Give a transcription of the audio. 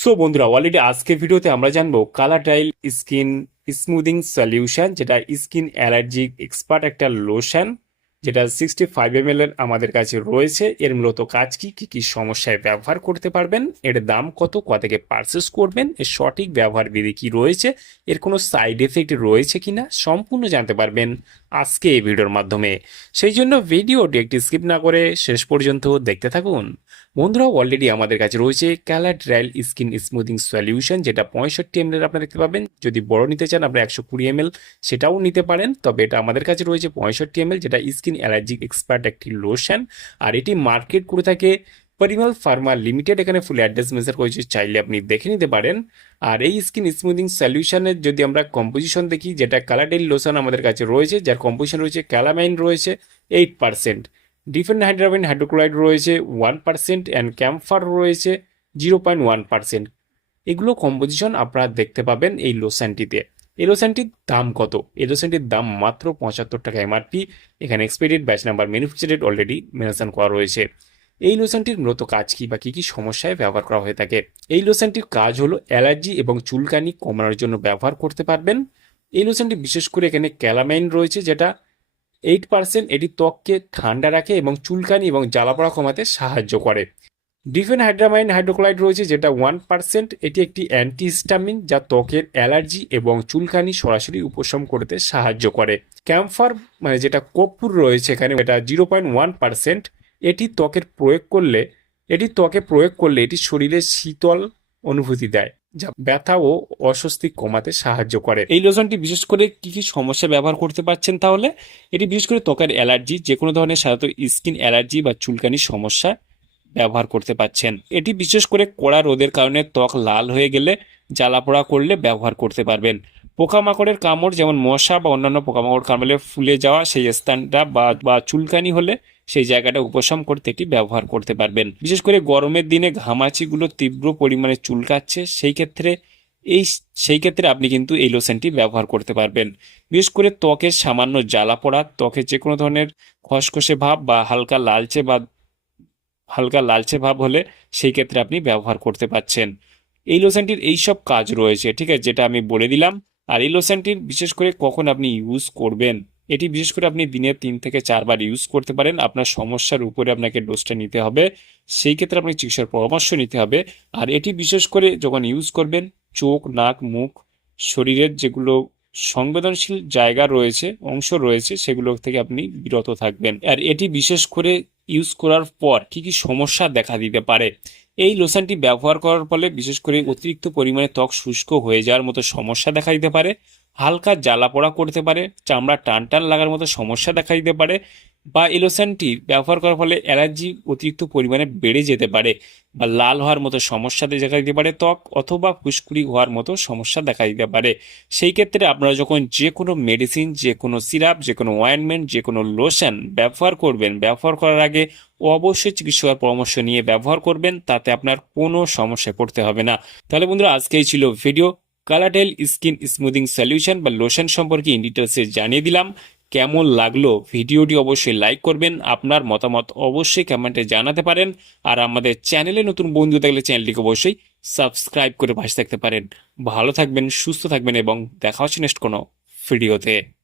So বন্ধুরা, already আজকের ভিডিওতে আমরা জানবো কালাটাইল স্কিন স্মুদিং সলিউশন, যেটা স্কিন অ্যালার্জি এক্সপার্ট একটা লোশন, যেটা 65 ml এর আমাদের কাছে রয়েছে। এর মূলত কাজ কি কি কি সমস্যায় ব্যবহার করতে পারবেন, এর দাম কত, কোথা থেকে পারচেস করবেন, এর সঠিক ব্যবহার বিধি কি রয়েছে, এর কোনো সাইড এফেক্ট রয়েছে কিনা সম্পূর্ণ জানতে পারবেন আজকে এই ভিডিওর মাধ্যমে। সেই জন্য ভিডিওটি একটি স্কিপ না করে শেষ পর্যন্ত দেখতে থাকুন। বন্ধুরা, অলরেডি আমাদের কাছে রয়েছে ক্যালাট্রাইল স্কিন স্মুদিং সলিউশন, যেটা 65 ml আপনারা দেখতে পাবেন। যদি বড় নিতে চান আপনারা 120 ml সেটাও নিতে পারেন, তবে এটা আমাদের কাছে রয়েছে 65 ml, যেটা স্কিন অ্যালার্জিক এক্সপার্ট একটি লোশন। আর এটি মার্কেট করে থাকে পরিমল ফার্মা লিমিটেড। এখানে ফুল অ্যাড্রেস মেনশন করেছে, চাইলে আপনি দেখে নিতে পারেন। আর এই স্কিন স্মুদিং সলিউশনের যদি আমরা কম্পোজিশন দেখি, যেটা কালারডেল লোশন আমাদের কাছে রয়েছে, যার কম্পোজিশন রয়েছে ক্যালামাইন রয়েছে 8%, ডিফেনহাইড্রামিন হাইড্রোক্লোরাইড রয়েছে 1%, অ্যান্ড ক্যাম্ফার রয়েছে 0.1%। এগুলো কম্পোজিশন আপনারা দেখতে পাবেন এই লোশনটিতে। এই লোশনটির দাম কত? এই লোশনটির দাম মাত্র 75 টাকা এমআরপি। এখানে expiry batch number, manufacture date already mention করা রয়েছে। এই লোশনটির মূলত কাজ কি বা কি কি সমস্যায় ব্যবহার করা হয়ে থাকে? এই লোশনটির কাজ হলো অ্যালার্জি এবং চুলকানি কমানোর জন্য ব্যবহার করতে পারবেন। এই লোশনটি বিশেষ করে এখানে ক্যালামাইন রয়েছে, যেটা 8%। এটি ত্বককে ঠান্ডা রাখে এবং চুলকানি এবং জ্বালাপোড়া কমাতে সাহায্য করে। ডিফেনহাইড্রামাইন হাইড্রোক্লোরাইড রয়েছে, যেটা 1%। এটি একটি অ্যান্টিহিস্টামিন, যা ত্বকের অ্যালার্জি এবং চুলকানি সরাসরি উপশম করতে সাহায্য করে। ক্যাম্ফার মানে যেটা কর্পূর রয়েছে এখানে, এটা 0.1%। এটি ত্বকের প্রয়োগ করলে ত্বকে প্রয়োগ করলে এটি শরীরে শীতল অনুভূতি দেয়, যা ব্যথা ও অস্বস্তি কমাতে সাহায্য করে। এই লোশনটি বিশেষ করে কি কি সমস্যা ব্যবহার করতে পারছেন তাহলে? এটি বিশেষ করে ত্বকের অ্যালার্জি, যে কোনো ধরনের সাধারণত স্কিন অ্যালার্জি বা চুলকানির সমস্যা ব্যবহার করতে পারছেন। এটি বিশেষ করে কড়া রোদের কারণে ত্বক লাল হয়ে গেলে, জ্বালাপোড়া করলে ব্যবহার করতে পারবেন। পোকামাকড়ের কামড়, যেমন মশা বা অন্যান্য পোকামাকড় কামড়ে ফুলে যাওয়া সেই স্থানটা বা চুলকানি হলে সেই জায়গাটা উপশম করতে এটি ব্যবহার করতে পারবেন। বিশেষ করে গরমের দিনে ঘামাচিগুলো তীব্র পরিমাণে চুলকাচ্ছে, সেই ক্ষেত্রে আপনি কিন্তু এই লোশনটি ব্যবহার করতে পারবেন। বিশেষ করে ত্বকের সামান্য জ্বালাপোড়া, ত্বকের যে কোনো ধরনের খসখসে ভাব বা হালকা লালচে ভাব হলে সেই ক্ষেত্রে আপনি ব্যবহার করতে পারছেন। এই লোশনটির এইসব কাজ রয়েছে, ঠিক আছে, যেটা আমি বলে দিলাম। আর এই লোশনটির বিশেষ করে কখন আপনি ইউজ করবেন, এটি বিশেষ করে আপনি দিনে 3 থেকে 4 বার ইউজ করতে পারেন। আপনার সমস্যার উপরে আপনাকে ডোজটা নিতে হবে, সেই ক্ষেত্রে আপনাকে চিকিৎসার পরামর্শ নিতে হবে। আর এটি বিশেষ করে যখন ইউজ করবেন, চোখ, নাক, মুখ, শরীরের যেগুলো সংবেদনশীল জায়গা রয়েছে, অংশ রয়েছে, সেগুলো থেকে আপনি বিরত থাকবেন। আর এটি বিশেষ করে ইউজ করার পর কি কি সমস্যা দেখা দিতে পারে? এই লোশনটি ব্যবহার করার ফলে বিশেষ করে অতিরিক্ত পরিমাণে ত্বক শুষ্ক হয়ে যাওয়ার মতো সমস্যা দেখা দিতে পারে, হালকা জ্বালাপোড়া করতে পারে, চামড়া টান টান লাগার মতো সমস্যা দেখা দিতে পারে, বা এই লোশনটি ব্যবহার করার ফলে অ্যালার্জি অতিরিক্ত পরিমাণে বেড়ে যেতে পারে, বা লাল হওয়ার মতো সমস্যা দেখা দিতে পারে ত্বক, অথবা ফুসকুড়ি হওয়ার মতো সমস্যা দেখা দিতে পারে। সেই ক্ষেত্রে আপনারা যখন যে কোনো মেডিসিন, যে কোনো সিরাপ, যে কোনো অয়েনমেন্ট, যে কোনো লোশন ব্যবহার করবেন, ব্যবহার করার আগে অবশ্যই চিকিৎসকের পরামর্শ নিয়ে ব্যবহার করবেন, তাতে আপনার কোনো সমস্যায় পড়তে হবে না। তাহলে বন্ধুরা, আজকেই ছিল ভিডিও কালাটেল স্কিন স্মুদিং সলিউশন বা লোশন সম্পর্কে ইন ডিটেলসে জানিয়ে দিলাম। কেমন লাগলো ভিডিওটি অবশ্যই লাইক করবেন, আপনার মতামত অবশ্যই কমেন্টে জানাতে পারেন। আর আমাদের চ্যানেলে নতুন বন্ধু থাকলে চ্যানেলটিকে অবশ্যই সাবস্ক্রাইব করে পাশে থাকতে পারেন। ভালো থাকবেন, সুস্থ থাকবেন এবং দেখা হচ্ছে নেক্সট কোনো ভিডিওতে।